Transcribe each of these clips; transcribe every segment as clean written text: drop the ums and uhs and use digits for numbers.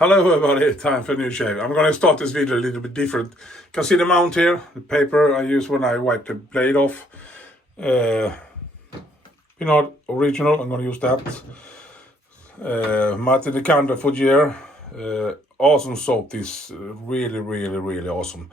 Hello everybody, time for a new shave. I'm going to start this video a little bit different. You can see the mount here, the paper I use when I wipe the blade off. Pinaud original, I'm going to use that. The Candre Fougère, awesome soap, this really awesome.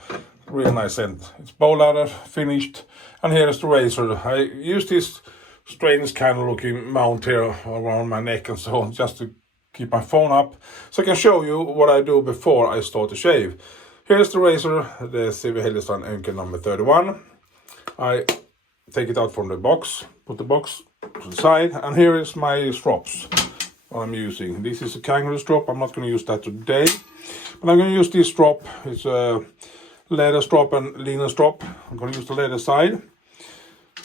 Really nice scent. It's bow leather, finished. And here is the razor. I use this strange kind of looking mount here around my neck and so on, just to keep my phone up, so I can show you what I do before I start to shave. Here's the razor, the Heljestrand MK No31. I take it out from the box, put the box to the side, and here is my strops I'm using. This is a Candre strop. I'm not going to use that today, but I'm going to use this strop. It's a leather strop and linen strop. I'm going to use the leather side.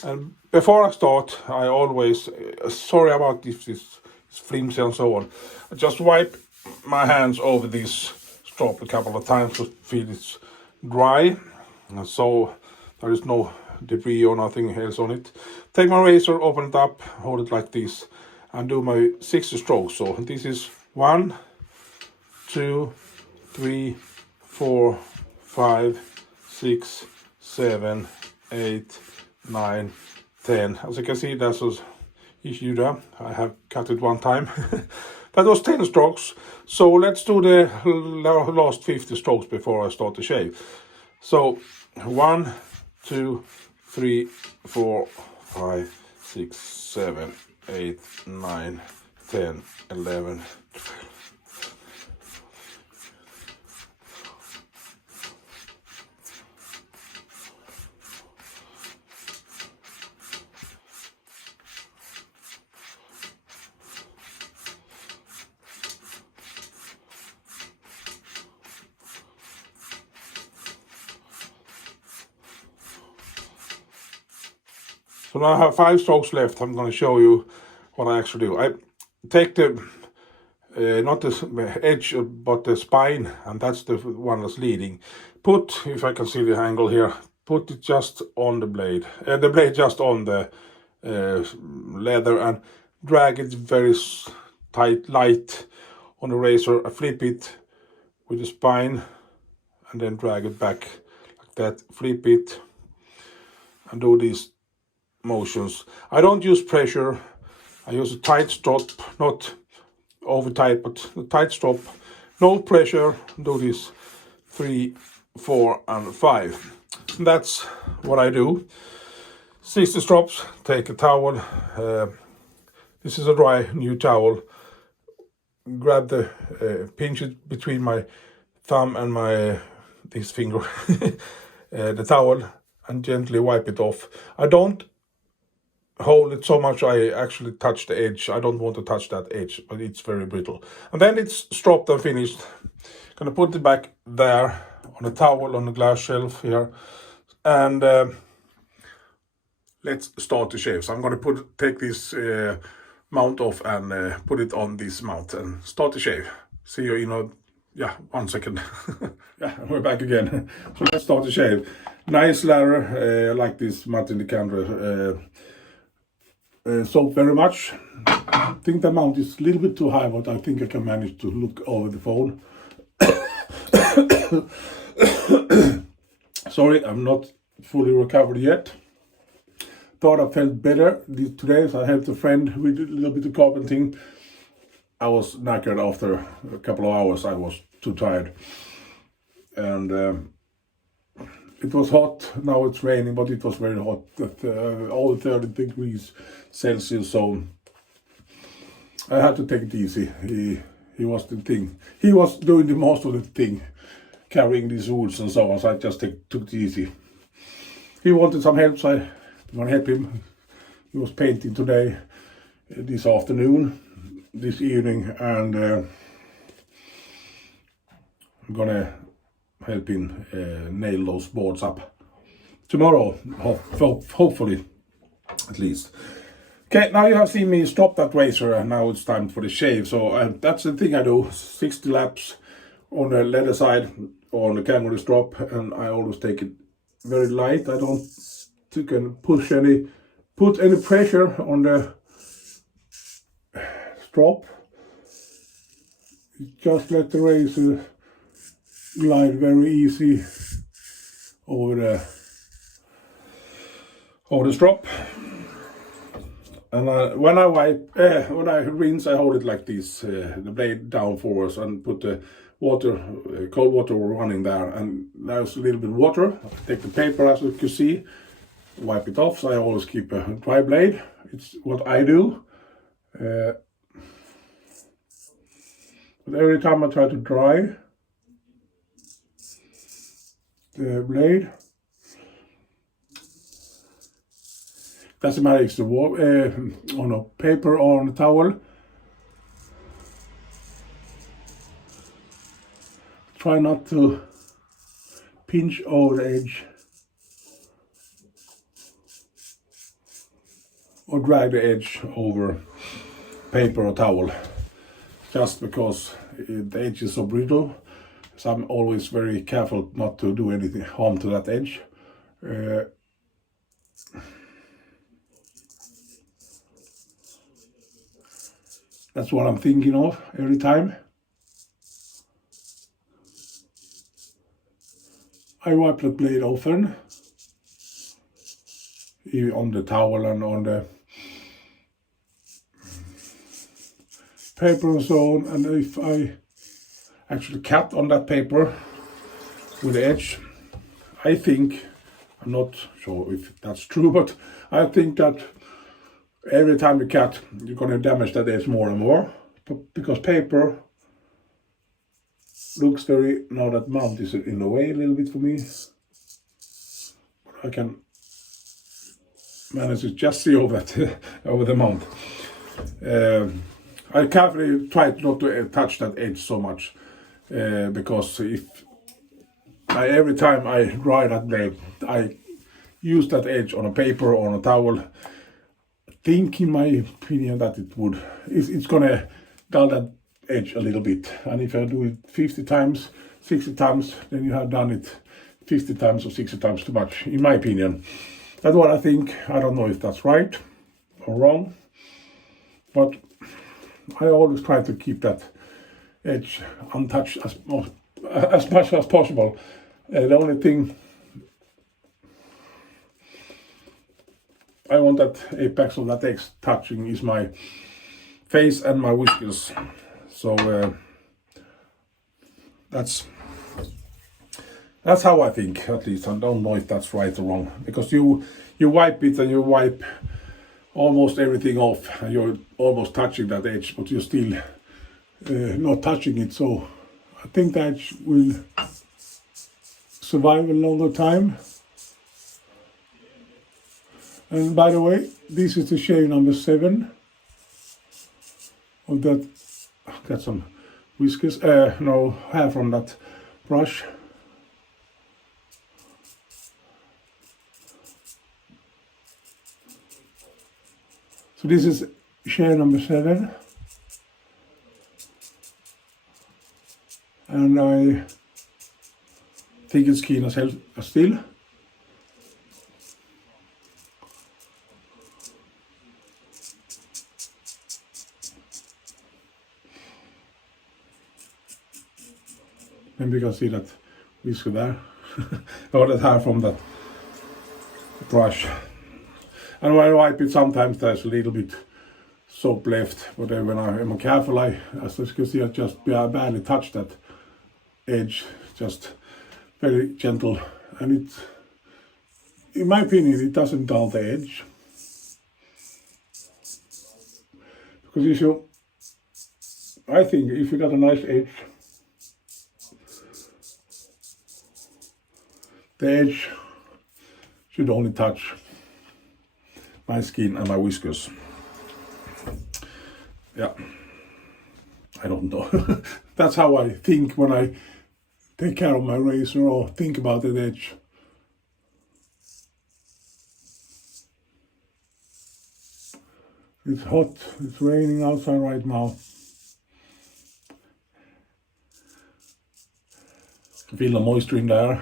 And before I start, I always, sorry about this flimsy and so on, I just wipe my hands over this strop a couple of times to feel it's dry, and so there is no debris or nothing else on it. Take my razor, open it up, hold it like this, and do my 60 strokes. So this is 1, 2, 3, 4, 5, 6, 7, 8, 9, 10. As you can see, that's a issue there. I have cut it one time. That was 10 strokes. So let's do the last 50 strokes before I start the shave. So 1, 2, 3, 4, 5, 6, 7, 8, 9, 10, 11, 12. So now I have 5 strokes left. I'm going to show you what I actually do. I take the, not the edge, but the spine, and that's the one that's leading. Put, if I can see the angle here, put it just on the blade just on the leather, and drag it very tight, light on the razor. I flip it with the spine, and then drag it back like that. Flip it, and do these motions. I don't use pressure. I use a tight strop, not over tight, but a tight strop. No pressure. Do this 3, 4, and 5. And that's what I do. 60 strops. Take a towel. This is a dry new towel. Grab the pinch it between my thumb and my this finger, the towel, and gently wipe it off. I don't hold it so much I actually touch the edge. I don't want to touch that edge, but it's very brittle. And then it's stropped and finished. Gonna put it back there on a towel on the glass shelf here, and let's start to shave. So I'm gonna take this mount off and put it on this mount and start to shave. See you in 1 second. Yeah, we're back again. So let's start to shave. Nice leather, like this the Candre soap very much. I think the mount is a little bit too high, but I think I can manage to look over the phone. Sorry, I'm not fully recovered yet. Thought I felt better today, so I helped a friend with a little bit of carpenting. I was knackered after a couple of hours. I was too tired. And it was hot. Now it's raining, but it was very hot at all 30 degrees Celsius. So I had to take it easy. He was the thing. He was doing the most of the thing, carrying these woods and so on. So I just took it easy. He wanted some help, so I'm gonna help him. He was painting today, this afternoon, this evening, and I'm gonna help him nail those boards up tomorrow, hopefully, at least. Okay, now you have seen me strop that razor, and now it's time for the shave. So that's the thing I do: 60 laps on the leather side on the Candre strop, and I always take it very light. I don't put any pressure on the strop. just let the razor glide very easy over the strop. And when I rinse, I hold it like this, the blade down forwards, and put the water, cold water running there, and there's a little bit of water. Take the paper, as you can see, wipe it off. So I always keep a dry blade. It's what I do. But every time I try to dry the blade, doesn't matter if it's on a paper or on a towel. Try not to pinch over the edge or drag the edge over paper or towel, just because the edge is so brittle. So I'm always very careful not to do anything harm to that edge. That's what I'm thinking of every time. I wipe the blade often, on the towel and on the paper and so on. And if I actually cut on that paper with the edge, I think, I'm not sure if that's true, but I think that every time you cut, you're going to damage that edge more and more, because paper looks very, now that mount is in the way a little bit for me. I can manage to just see over that over the mount. I carefully try not to touch that edge so much, because if every time I dry that blade, I use that edge on a paper or on a towel. I think, in my opinion, that it's gonna dull that edge a little bit. And if I do it 50 times, 60 times, then you have done it 50 times or 60 times too much, in my opinion. That's what I think. I don't know if that's right or wrong, but I always try to keep that edge untouched as much as possible. The only thing I want that apex of that edge touching is my face and my whiskers. So that's how I think, at least. I don't know if that's right or wrong, because you wipe it and you wipe almost everything off, and you're almost touching that edge, but you're still not touching it. So I think that will survive a longer time. And by the way, this is the shave number 7 of that. Got some whiskers, no hair from that brush. So this is share number 7, and I think it's keen as hell still. Maybe you can see that whisker there, or that hair from that brush. And when I wipe it, sometimes there's a little bit soap left, but then when I am careful, as you can see, I just barely touch that edge, just very gentle. And it, in my opinion, it doesn't dull the edge. Because I think if you got a nice edge, the edge should only touch my skin and my whiskers. Yeah, I don't know. That's how I think when I take care of my razor or think about the edge. It's hot, it's raining outside right now. I feel the moisture in there.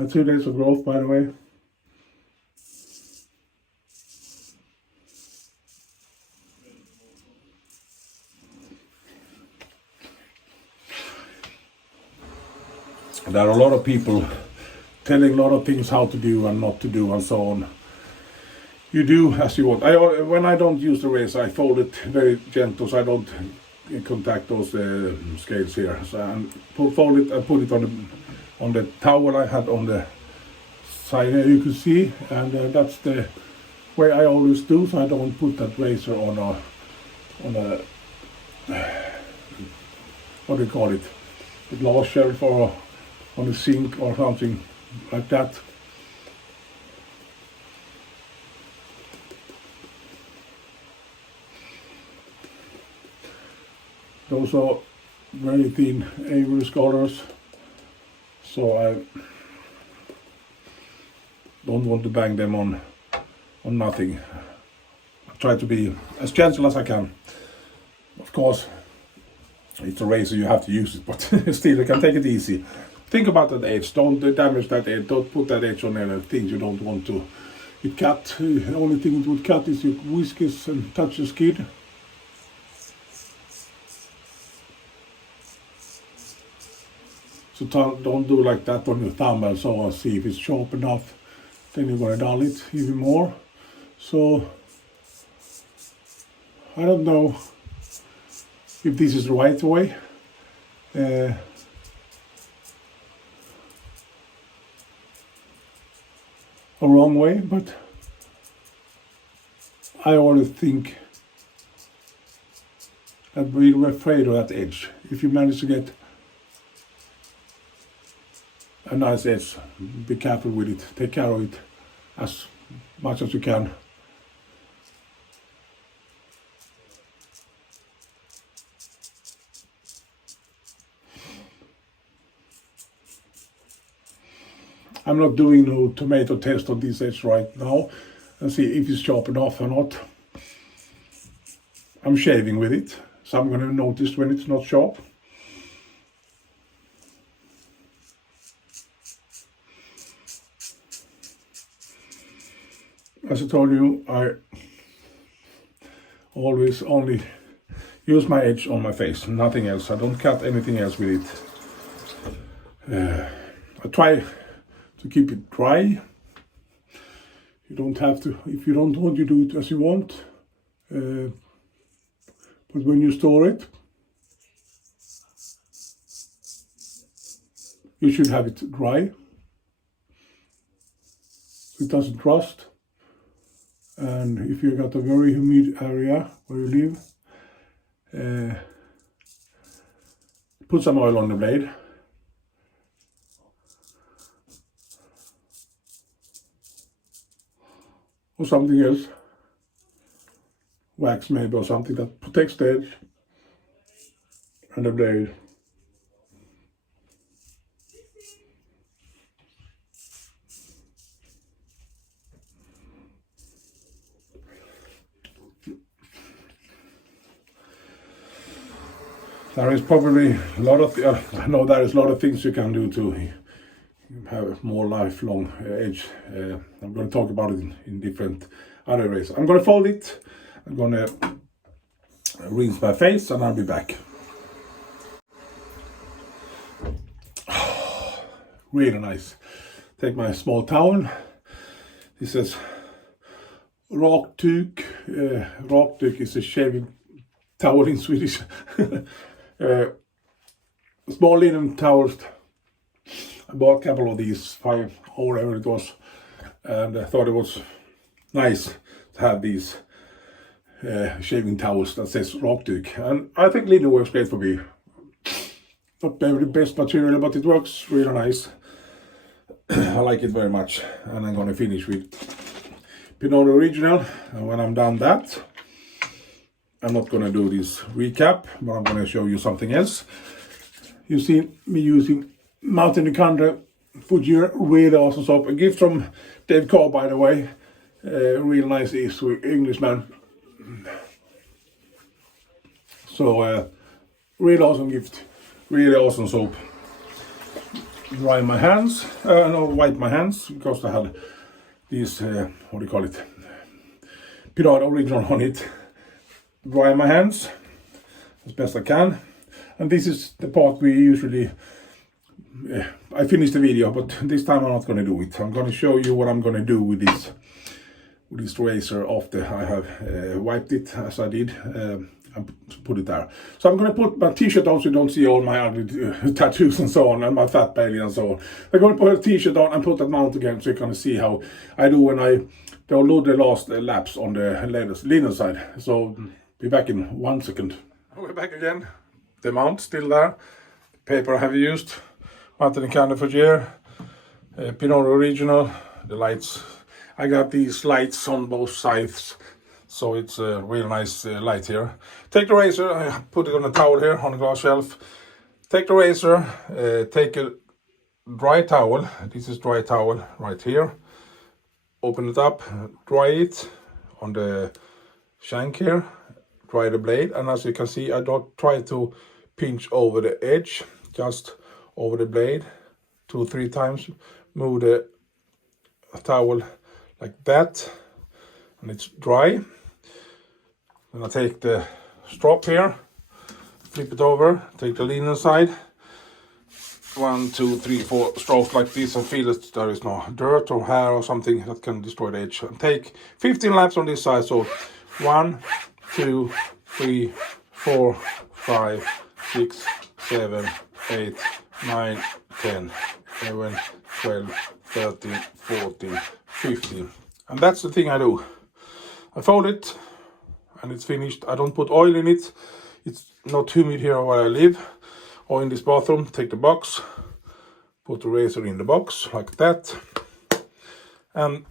I 2 days of growth, by the way. There are a lot of people telling a lot of things how to do and not to do and so on. You do as you want. When I don't use the razor, I fold it very gentle so I don't contact those scales here. So I fold it and put it on the towel I had on the side here, you can see, and that's the way I always do. So I don't put that razor on a what do you call it? The glass shelf or on the sink or something like that. Those are very thin ivory scholars, so I don't want to bang them on nothing. I try to be as gentle as I can. Of course, it's a razor, you have to use it, but still, you can take it easy. Think about that edge, don't damage that edge, don't put that edge on any things you don't want to. It cut, the only thing it would cut is your whiskers and touch the skin. So don't do like that on your thumb and so on, see if it's sharp enough, then you're gonna dull it even more. So, I don't know if this is the right way. A wrong way, but I always think that we're afraid of that edge. If you manage to get a nice edge, be careful with it, take care of it as much as you can. I'm not doing no tomato test on this edge right now and see if it's sharp enough or not. I'm shaving with it, so I'm going to notice when it's not sharp. As I told you, I always only use my edge on my face, nothing else. I don't cut anything else with it. I try to keep it dry. You don't have to, if you don't want, you do it as you want. But when you store it, you should have it dry. It doesn't rust. And if you got a very humid area where you live, put some oil on the blade. Or something else, wax maybe, or something that protects the edge and the blade. There is probably a lot of, I know there is a lot of things you can do to have a more lifelong edge. I'm going to talk about it in different other ways. I'm going to fold it, I'm going to rinse my face, and I'll be back. Really nice. Take my small towel. This is raktuk. Raktuk is a shaving towel in Swedish. Small linen towels. I bought a couple of these, 5 or whatever it was, and I thought it was nice to have these shaving towels that says raktuk. And I think linen works great for me. Not the best material, but it works really nice. I like it very much, and I'm gonna finish with Pinaud original. And when I'm done that, I'm not gonna do this recap, but I'm gonna show you something else. You see me using Candre Fougère, really awesome soap. A gift from Dave Carr, by the way. Real nice Englishman. So, really awesome gift. Really awesome soap. dry my hands, no, wipe my hands, because I had these, what do you call it, Pinaud original on it. Dry my hands as best I can. And this is the part we usually, I finished the video, but this time I'm not going to do it. I'm going to show you what I'm going to do with this razor after I have wiped it, as I did, and put it there. So I'm going to put my t-shirt on so you don't see all my ugly tattoos and so on, and my fat belly and so on. I'm going to put a t-shirt on and put that mount again so you can see how I do when I download the last laps on the linen side. So be back in 1 second. We're back again. The mount still there. The paper I have used. Candre Fougère. Pinaud original. The lights. I got these lights on both sides. So it's a real nice light here. Take the razor. I put it on a towel here on a glass shelf. Take the razor. Take a dry towel. This is dry towel right here. Open it up. Dry it on the shank here. Dry the blade, and as you can see, I don't try to pinch over the edge, just over the blade 2 or 3 times. Move the towel like that, and it's dry. Then I take the strop here, flip it over, take the linen side, 1, 2, 3, 4 strokes like this, and feel that there is no dirt or hair or something that can destroy the edge. And take 15 laps on this side, so 1, 2, 3, 4, 5, 6, 7, 8, 9, 10, 11, 12, 13, 14, 15. And that's the thing I do. I fold it and it's finished. I don't put oil in it. It's not humid here where I live or in this bathroom. Take the box, put the razor in the box like that. And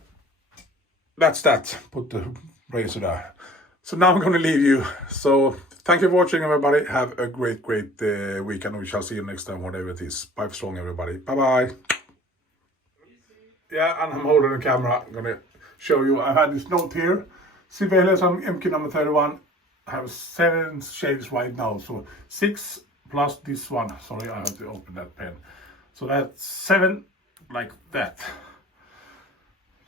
that's that. Put the razor there. So now I'm going to leave you. So thank you for watching, everybody. Have a great weekend. We shall see you next time, whatever it is. Bye strong, everybody. Bye-bye. Yeah, and I'm holding the camera. I'm going to show you. I had this note here. See Heljestrand MK No31. I have 7 shades right now. So 6 plus this one. Sorry, I have to open that pen. So that's 7 like that.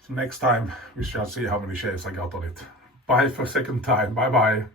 So next time we shall see how many shades I got on it. Bye for a second time. Bye bye.